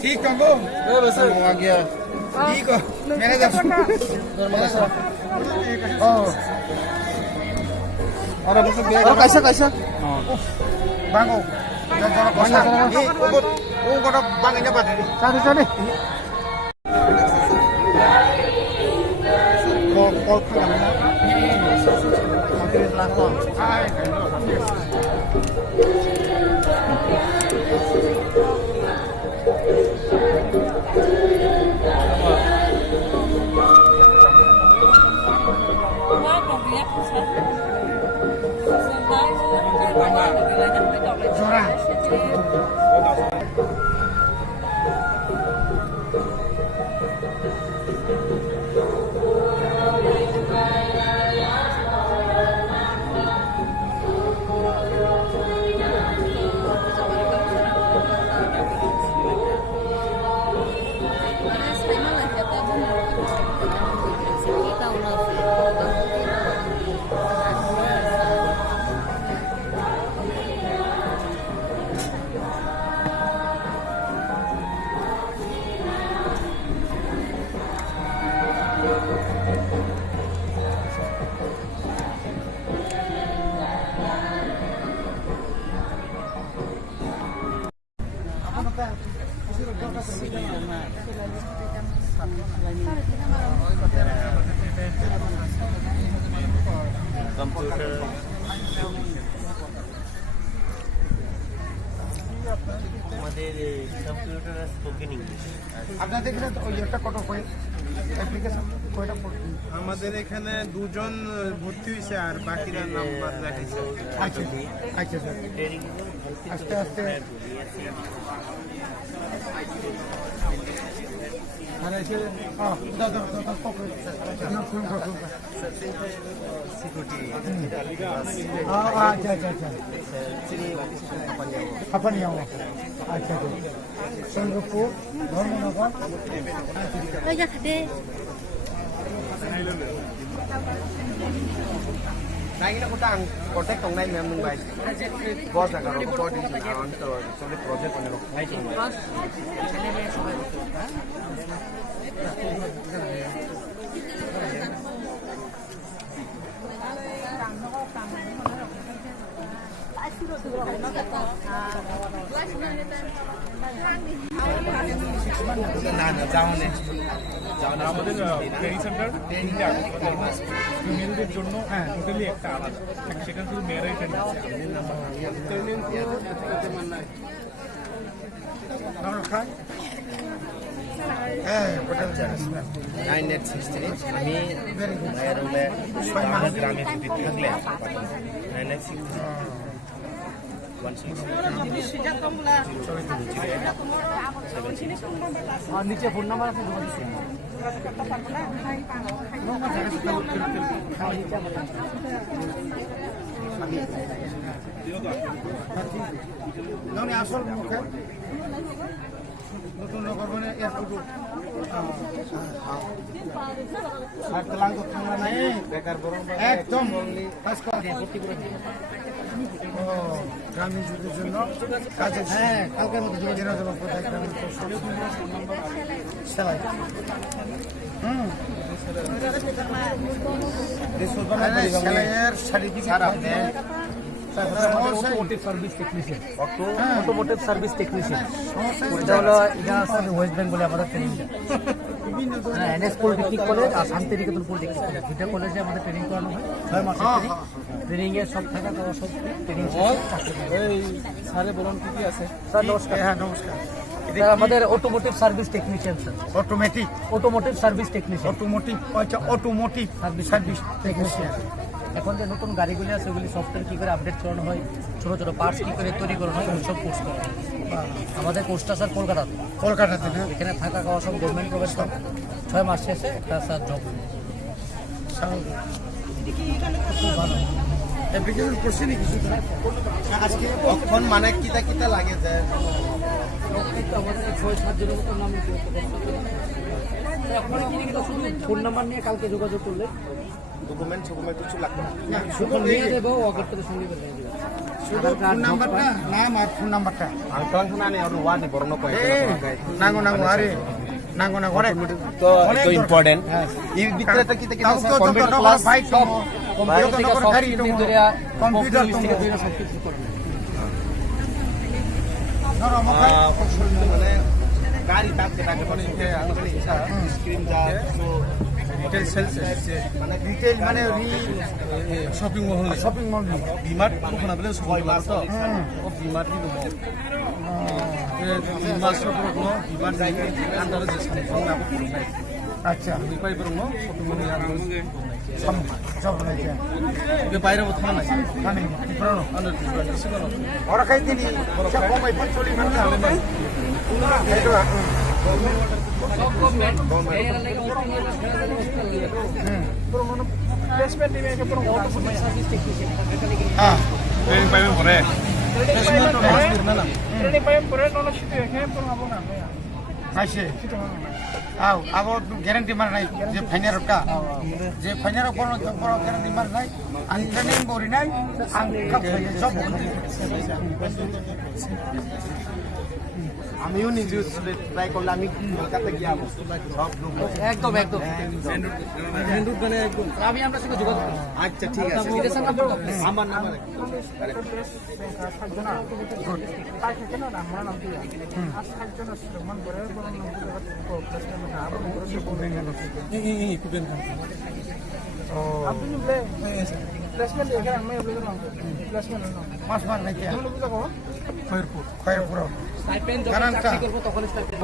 ठीक कंगो आ गया ठीक है मैंने और कैसा कैसा bango jangan kosan ini ugot bang ini apa tadi cari kol kan makin langsung computer computer spoken English আপনারা দেখলেন তো ওইটা কত হয় অ্যাপ্লিকেশন কয়টা পড়ছে আমাদের এখানে দুজন ভর্তি হইছে আর বাকিরা নাম্বার দেখাইছে আচ্ছা আচ্ছা স্যার আস্তে আস্তে আর এসে দাদা পকড় না ফোন করো সিকিউরিটি আচ্ছা আচ্ছা আচ্ছা apa nih yang aja tuh Singapura Dharmanagar ওই যাতে Này nó cũng đang contact trong đây mà mình bài boss là nó có đi làm cho cái project của nó ngay trên boss আমাদের training centre ট্রেনিংটা ফিমেলদের জন্য totally একটা আলাদা সেখানে শুধু মেয়েরাই ট্রেনিং আমি গ্রামে থাকলে নিচে ফোন নাম্বার আছে আসল মুখে নতুন নগর মানে একদম গ্রামীণ যুগের জন্য কাজে কালকের মধ্যে সেলাই সেলাইয়ের certificate automotive service technician automotive service technician এটা হলো এটা আছে ওয়েস্ট বেঙ্গলে আমাদের ট্রেনিং এনএস পলিটেকনিক কলেজ আর শান্তিনিকেতন পলিটেকনিক কলেজ দুটো কলেজে আমাদের ট্রেনিং করানো হয় 6 মাসের ট্রেনিং এর সব থাকা তো সব ট্রেনিং এই স্যারে বলুন কি কি আছে স্যার নমস্কার হ্যাঁ নমস্কার এটা আমাদের automotive service technician sir automotive service technician automotive service technician এখন যে নতুন গাড়িগুলি আছে ওগুলি সফটওয়্যার কী করে আপডেট করানো হয় ছোটো ছোটো পার্টস কী করে তৈরি করানো হয় ওই সব কোর্স করা হয় আমাদের কোর্সটা স্যার কলকাতাতে এখানে থাকা খাওয়া সব গভর্নমেন্ট প্রবেশ 6 মাস শেষে একটা স্যার জব ভালো অ্যাপ্লিকেশন করছি নাকি আজকে কখন মানে কিতা কিতা লাগে যায় আমাদের 6-7 জনের মতো নাম আপনারা কি লিখে শুধু ফোন নাম্বার নিয়ে কালকে যোগাযোগ করলে ডকুমেন্ট কিছু লাগবে না শুধু নিয়ে দেবো অগরটাতে সঙ্গে করে নিয়ে দেবো শুধু ফোন নাম্বারটা নাম আর ফোন নাম্বারটা ang kalang sana ni ano wani borno ko নাঙ্গো নাঙ্গো আরে নাঙ্গো নাঙ্গো অনেক to অনেক ito important হ্যাঁ। i bitre ta kita তাও kita তো sa computer যত class বাইক সব কম্পিউটার থেকে নম্বর সব গাড়ি স্কিল ধরিয়া কম্পিউটার কম্পিউটার থেকে ধরিয়া সব কিছু করবে ধরো মোবাইল মানে গাড়ি তাপ ke taga pani ke ang kani isa screen ja so retail sales মানে রিটেল মানে shopping mall ni shopping mall বিমার ওখানে বলে সবাই মার তো ও বিমার কি দেবো বিমার shopping mall বিমার যাই আন্দারে যে সামনে না নাই আচ্ছা বিপাই পর মো shopping mall আর সব রয়েছে কে বাইরে কথা নাই মানে পুরনো আন্দার সিগনো ওরা খাই দিনি সব কমাই 45 মিনিট হবে এইটো প্লেসমেন্ট দিবে কে পুরো অটো সার্ভিস টেকনিশিয়ান হ্যাঁ training পাইবে পরে ট্রেনিং পাইম পরে নলে শিতে এখানে পুরো হবো না আইছে আও আগো গ্যারান্টি মার নাই যে ফাইনাল ওটা যে ফাইনাল কোনো কোনো গ্যারান্টি মার নাই আন ট্রেনিং বরি নাই আন কাপ সব আমিও নিজে ট্রাই করলে আমি কলকাতা গিয়ে আসবো সব লোক একদম একদম হ্যান্ডুট মানে একদম আমি আমরা সঙ্গে যোগাযোগ করব আচ্ছা ঠিক আছে ডিরেকশন নাম্বার আমার নাম্বার মাস মার নাই খয়রপুর খয়রপুর স্টাইপেন্ড কারণ যখন চাকরি করব তখন স্টাইপেন্ড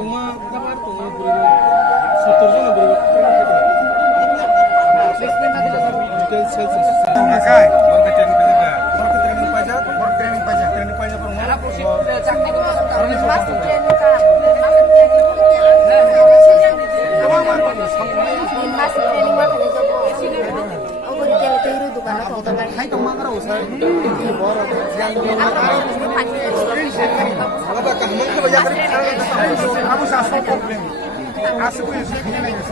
প্লেসমেন্ট না দিলে ঢাকায় ট্রেনিং পাই যা বড় ট্রেনিং পাইছা ট্রেনিং পাই যা যারা চাকরি করবে মাস্টার ট্রেনিং का मास्टर ट्रेनिंग में भेजे तो और के लिए तेरू दुकान को तो খাই তো McGrath ওসা Aku sa so problem. Asu ko yung sige na yun.